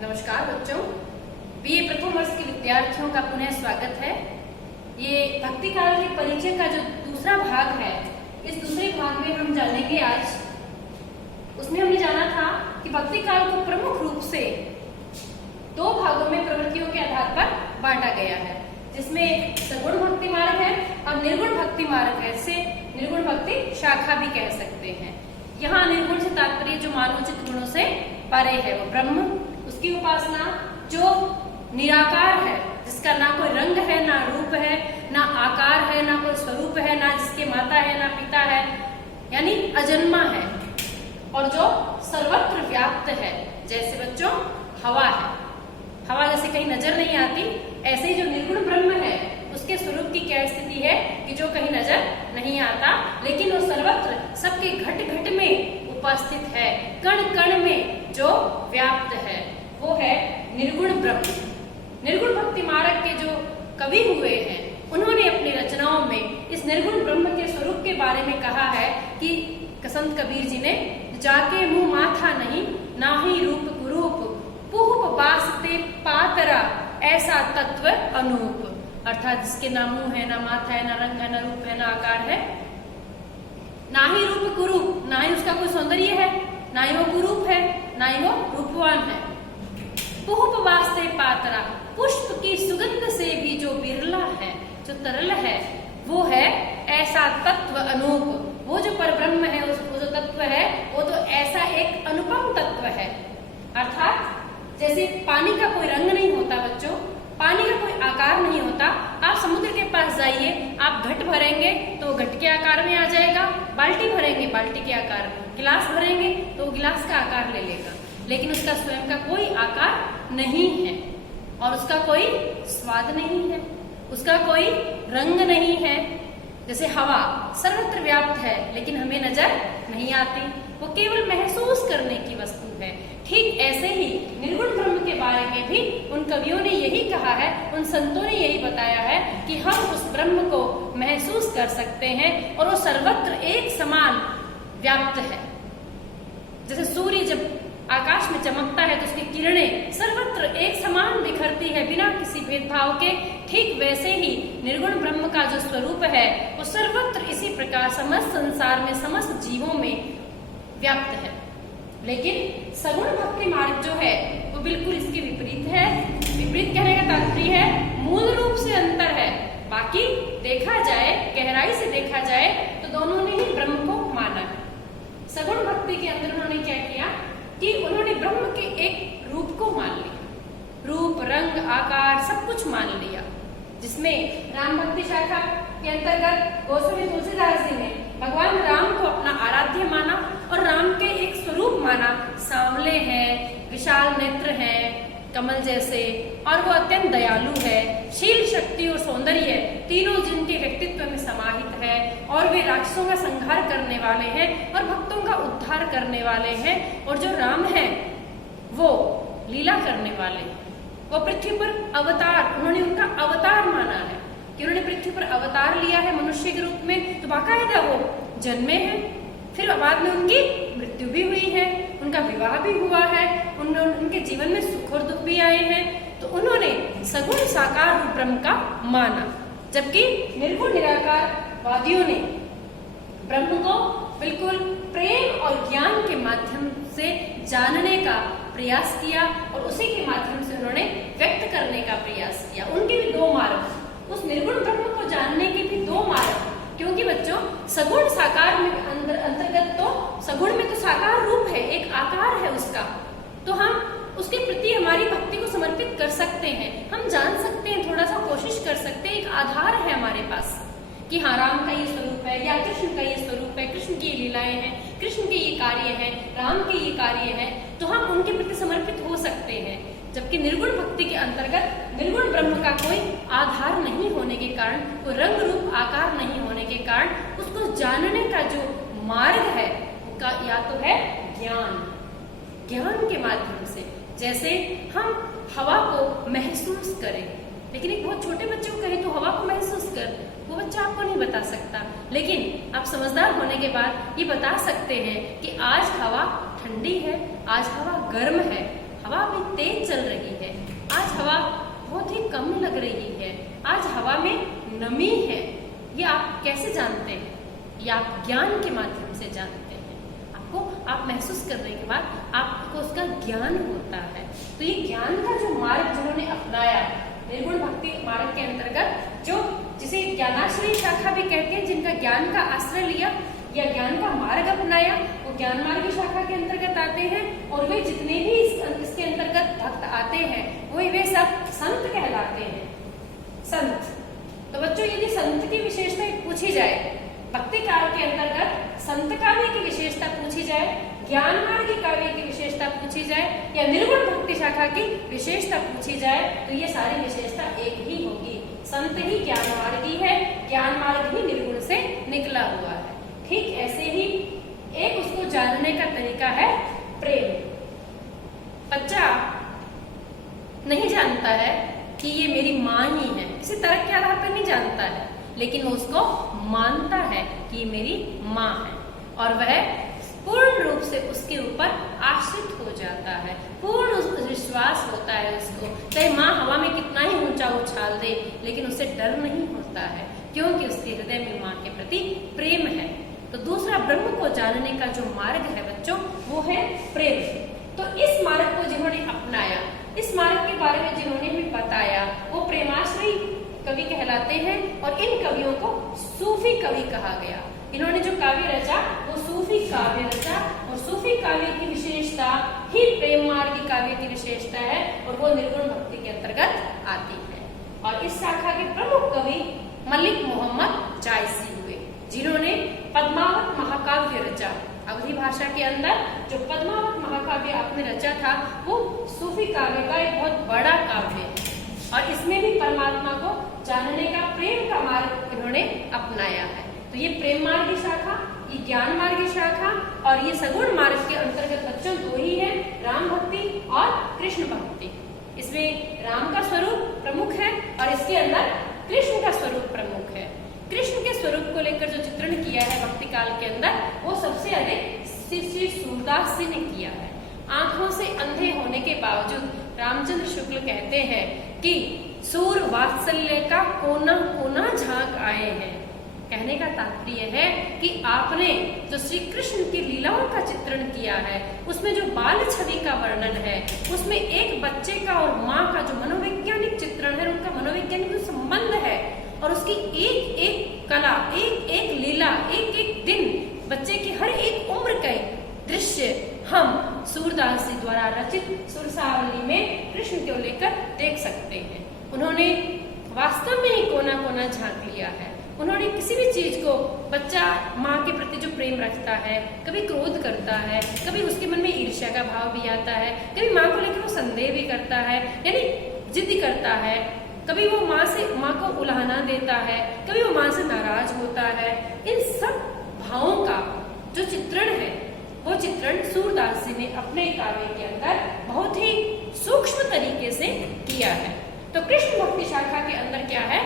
नमस्कार बच्चों, बीए प्रथम वर्ष के विद्यार्थियों का पुनः स्वागत है। ये भक्ति काल के परिचय का जो दूसरा भाग है, इस दूसरे भाग में हम जानेंगे आज। उसमें हमने जाना था कि भक्ति काल को प्रमुख रूप से दो भागों में प्रवृत्तियों के आधार पर बांटा गया है, जिसमें सगुण भक्ति मार्ग है और निर्गुण भक्ति मार्ग है। इसे निर्गुण भक्ति शाखा भी कह सकते हैं। यहाँ निर्गुण से तात्पर्य जो मानोचित गुणों से परे है, वो ब्रह्म, उसकी उपासना, जो निराकार है, जिसका ना कोई रंग है, ना रूप है, ना आकार है, ना कोई स्वरूप है, ना जिसके माता है, ना पिता है, यानी अजन्मा है, और जो सर्वत्र व्याप्त है। जैसे बच्चों हवा है, हवा जैसे कहीं नजर नहीं आती, ऐसे ही जो निर्गुण ब्रह्म है उसके स्वरूप की क्या स्थिति है कि जो कहीं नजर नहीं आता, लेकिन वो सर्वत्र सबके घट घट में उपस्थित है, कण कण में जो व्याप्त है, वो है निर्गुण ब्रह्म। निर्गुण भक्ति मार्ग के जो कवि हुए हैं, उन्होंने अपनी रचनाओं में इस निर्गुण ब्रह्म के स्वरूप के बारे में कहा है कि संत कबीर जी ने, जाके मुंह माथा नहीं, ना ही रूप कुरूप, पुह बासते पातरा, ऐसा तत्व अनूप। अर्थात जिसके ना मुंह है, ना माथा है, ना रंग है, ना रूप है, ना आकार है, ना ही रूप कुरूप, ना ही उसका कोई सौंदर्य है, ना ही वो कुरूप है, ना ही वो रूपवान है। पुष्प वास्ते पातरा, पुष्प की सुगंध से भी जो बिरला है, जो तरल है, वो है ऐसा तत्व अनूप। वो जो परब्रह्म है, वो जो तत्व है, वो तो ऐसा एक अनुपम तत्व है। अर्थात जैसे पानी का कोई रंग नहीं होता बच्चों, पानी का कोई आकार नहीं होता। आप समुद्र के पास जाइए, आप घट भरेंगे तो घट के आकार में आ जाएगा, बाल्टी भरेंगे बाल्टी के आकार में, गिलास भरेंगे तो गिलास का आकार ले लेगा, लेकिन उसका स्वयं का कोई आकार नहीं है और उसका कोई स्वाद नहीं है, उसका कोई रंग नहीं है। जैसे हवा सर्वत्र व्याप्त है लेकिन हमें नजर नहीं आती, वो केवल महसूस करने की वस्तु है। ठीक ऐसे ही निर्गुण ब्रह्म के बारे में भी उन कवियों ने यही कहा है, उन संतों ने यही बताया है कि हम उस ब्रह्म को महसूस कर सकते हैं और वो सर्वत्र एक समान व्याप्त है। जैसे सूर्य जब आकाश में चमकता है तो उसकी किरणें सर्वत्र एक समान बिखरती है बिना किसी भेदभाव के, ठीक वैसे ही निर्गुण ब्रह्म का जो स्वरूप है वो सर्वत्र इसी प्रकार समस्त संसार में, समस्त जीवों में व्याप्त है। लेकिन सगुण भक्ति मार्ग जो है वो बिल्कुल इसके विपरीत है। विपरीत कहने का तात्पर्य है मूल रूप से अंतर है, बाकी देखा जाए, गहराई से देखा जाए तो दोनों ने ही ब्रह्म को माना है। सगुण भक्ति के अंदर उन्होंने क्या किया कि उन्होंने ब्रह्म के एक रूप को मान लिया, रूप, रंग, आकार सब कुछ मान लिया, जिसमें राम भक्ति शाखा के अंतर्गत गोस्वामी तुलसीदास जी ने भगवान राम को अपना आराध्य माना और राम के एक स्वरूप माना। सांवले हैं, विशाल नेत्र हैं कमल जैसे, और वो अत्यंत दयालु है, शील, शक्ति और सौंदर्य तीनों जिनके व्यक्तित्व में समाहित है, और वे राक्षसों का संहार करने वाले हैं और भक्तों का उद्धार करने वाले हैं। और जो राम है वो लीला करने वाले हैं, वो पृथ्वी पर अवतार, उन्होंने उनका अवतार माना है कि उन्होंने पृथ्वी पर अवतार लिया है मनुष्य के रूप में, तो बाकायदा वो जन्मे हैं, फिर बाद में उनकी मृत्यु भी हुई है, उनका विवाह भी हुआ है, उनके जीवन में सुख और दुख भी आए हैं। तो उन्होंने सगुण साकार रूप ब्रह्म का माना, जबकि निर्गुण निराकार वादियों ने ब्रह्म को बिल्कुल प्रेम और ज्ञान के माध्यम से जानने का प्रयास किया और उसी के माध्यम से उन्होंने व्यक्त करने का प्रयास किया। उनके भी दो मार्ग, उस निर्गुण ब्रह्म को जानने के भी दो मार्ग, क्योंकि बच्चों सगुण साकार में अंतर्गत तो सगुण में तो साकार रूप है, एक आकार है उसका, तो हम उसके प्रति हमारी भक्ति को समर्पित कर सकते हैं, हम जान सकते हैं, थोड़ा सा कोशिश कर सकते हैं, एक आधार है हमारे पास कि हाँ राम का ये स्वरूप है या कृष्ण का ये स्वरूप है, कृष्ण की ये लीलाएं हैं, कृष्ण के ये कार्य हैं, राम के ये कार्य हैं, तो हम उनके प्रति समर्पित हो सकते हैं। जबकि निर्गुण भक्ति के अंतर्गत निर्गुण ब्रह्म का कोई आधार नहीं होने के कारण, कोई रंग रूप आकार नहीं होने के कारण, उसको जानने का जो मार्ग है उसका या तो है ज्ञान, ज्ञान के माध्यम से। जैसे हम हवा को महसूस करें, लेकिन एक बहुत छोटे बच्चे को कहें तो हवा को महसूस कर, वो बच्चा आपको नहीं बता सकता, लेकिन आप समझदार होने के बाद ये बता सकते हैं कि आज हवा ठंडी है, आज हवा गर्म है, हवा भी तेज चल रही है। आज हवा बहुत ही कम लग रही है। आज हवा में नमी है। ये आप कैसे जानते हैं? ये आप ज्ञान के माध्यम से जानते हैं। आपको आप महसूस करने के बाद आपको उसका ज्ञान होता है। तो ये ज्ञान का जो मार्ग जिन्होंने अपनाया, निर्गुण भक्ति मार्ग के अंतर्गत, जो जिसे ज्ञानाश्रयी शाखा भी कहते हैं, जिनका ज्ञान का आश्रय लिया या ज्ञान का मार्ग अपनाया, वो ज्ञान मार्ग की शाखा के अंतर्गत आते हैं। और वे जितने भी इसके अंतर्गत भक्त आते हैं वे सब संत कहलाते हैं। संत। तो बच्चों, यदि संत की विशेषता पूछी जाए, भक्ति काल के अंतर्गत संत काव्य की विशेषता पूछी जाए, ज्ञान मार्ग काव्य की विशेषता पूछी जाए या निर्गुण भक्ति शाखा की विशेषता पूछी जाए, तो ये सारी विशेषता एक ही होगी। संत ही ज्ञान मार्गी है, ज्ञान मार्ग ही निर्गुण से निकला हुआ है। ठीक ऐसे ही एक उसको जानने का तरीका है प्रेम। बच्चा नहीं जानता है कि ये मेरी माँ ही है, किसी तरह के आधार पर नहीं जानता है, लेकिन वो उसको मानता है कि ये मेरी माँ है और वह पूर्ण रूप से उसके ऊपर आश्रित हो जाता है। पूर्ण विश्वास होता है उसको, चाहे माँ हवा में कितना ही ऊंचा उछाल दे, लेकिन उसे डर नहीं होता है, क्योंकि उसके हृदय में माँ के प्रति प्रेम है। तो दूसरा ब्रह्म को जानने का जो मार्ग है बच्चों, वो है प्रेम। तो इस मार्ग को जिन्होंने अपनाया, इस मार्ग के बारे में जिन्होंने भी बताया, वो प्रेमाश्रयी कवि कहलाते हैं। और इन कवियों को सूफी कवि कहा गया। इन्होंने जो काव्य रचा वो सूफी काव्य रचा, और सूफी काव्य की विशेषता ही प्रेम मार्गी काव्य की विशेषता है, और वो निर्गुण भक्ति के अंतर्गत आती है। और इस शाखा के प्रमुख कवि मलिक मोहम्मद जायसी हुए, जिन्होंने पद्मावत महाकाव्य रचा। अवधी भाषा के अंदर जो पद्मावत महाकाव्य आपने रचा था, वो सूफी काव्य का एक बहुत बड़ा काव्य है, और इसमें भी परमात्मा को जानने का प्रेम का मार्ग इन्होंने अपनाया है। तो ये प्रेम मार्ग की शाखा, ये ज्ञान मार्ग की शाखा, और ये सगुण मार्ग के अंतर्गत बच्चों दो ही है, राम भक्ति और कृष्ण भक्ति। इसमें राम का स्वरूप प्रमुख है और इसके अंदर कृष्ण का स्वरूप प्रमुख है। कृष्ण के स्वरूप को लेकर जो चित्रण किया है भक्ति काल के अंदर, वो सबसे अधिक श्री सूरदास जी ने किया है। आंखों से अंधे होने के बावजूद रामचंद्र शुक्ल कहते हैं कि सूर वात्सल्य का कोना कोना झांक आए हैं। कहने का तात्पर्य है कि आपने जो श्री कृष्ण की लीलाओं का चित्रण किया है, उसमें जो बाल छवि का वर्णन है, उसमें एक बच्चे का और माँ का जो मनोवैज्ञानिक चित्रण है, उनका मनोवैज्ञानिक जो संबंध है, और उसकी एक एक कला, एक एक लीला, एक एक दिन, बच्चे की हर एक उम्र का दृश्य हम सूरदास जी द्वारा रचित सुरसावली में कृष्ण को लेकर देख सकते हैं। उन्होंने वास्तव में ही कोना कोना झांक लिया है। उन्होंने किसी भी चीज को, बच्चा माँ के प्रति जो प्रेम रखता है, कभी क्रोध करता है, कभी उसके मन में ईर्ष्या का भाव भी आता है, कभी माँ को लेकर वो संदेह भी करता है, यानी जिद करता है, कभी वो माँ को उलाहना देता है, कभी वो माँ से नाराज होता है। इन सब भावों का जो चित्रण है, वो चित्रण सूरदास जी ने अपने काव्य के अंदर बहुत ही सूक्ष्म तरीके से किया है। तो कृष्ण भक्ति शाखा के अंदर क्या है,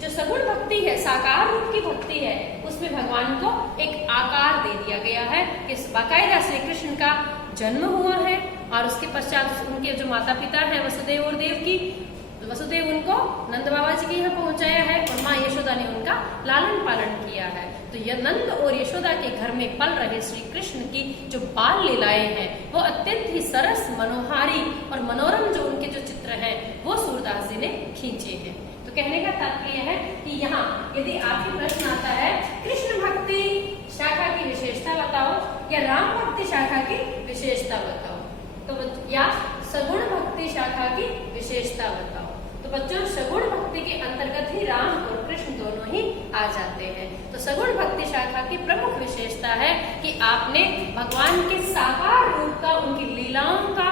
जो सगुण भक्ति है, साकार रूप की भक्ति है, उसमें भगवान को एक आकार दे दिया गया है। इस बाकायदा श्री कृष्ण का जन्म हुआ है, और उसके पश्चात उनके जो माता पिता हैं वसुदेव और देवकी, वसुदेव उनको नंद बाबा जी के यहाँ पहुंचाया है, और माँ यशोदा ने उनका लालन पालन किया है। तो यह नंद और यशोदा के घर में पल रहे श्री कृष्ण की जो बाल लीलाएं हैं, वो अत्यंत ही सरस, मनोहारी और मनोरम जो उनके जो चित्र हैं, वो सूरदास जी ने खींचे हैं। तो कहने का तात्पर्य है कि यहाँ यदि आपके प्रश्न आता है कृष्ण भक्ति शाखा की विशेषता बताओ या राम भक्ति शाखा की विशेषता बताओ, तो या सगुण भक्ति शाखा की विशेषता बताओ, तो बच्चों सगुण भक्ति के अंतर्गत ही राम और कृष्ण दोनों ही आ जाते हैं। तो सगुण भक्ति शाखा की प्रमुख विशेषता है कि आपने भगवान के साकार रूप का, उनकी लीलाओं का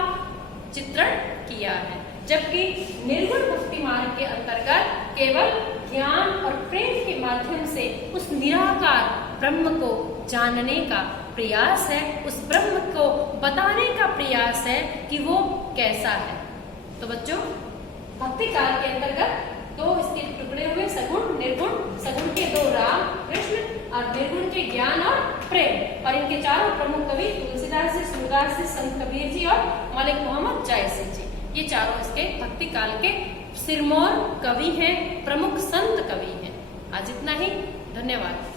चित्रण किया है, जबकि निर्गुण भक्ति मार्ग के अंतर्गत केवल ज्ञान और प्रेम के माध्यम से उस निराकार ब्रह्म को जानने का प्रयास है, उस ब्रह्म को बताने का प्रयास है कि वो कैसा है। तो बच्चों, भक्ति काल के अंतर्गत दो इसके टुकड़े हुए, सगुण निर्गुण। सगुण के दो राम कृष्ण और निर्गुण के ज्ञान और प्रेम, और इनके चारों प्रमुख कवि तुलसीदास जी, तुलसीदास जी, संत कबीर जी और मलिक मोहम्मद जायसी जी, ये चारों इसके भक्ति काल के सिरमौर कवि हैं, प्रमुख संत कवि हैं। आज इतना ही, धन्यवाद।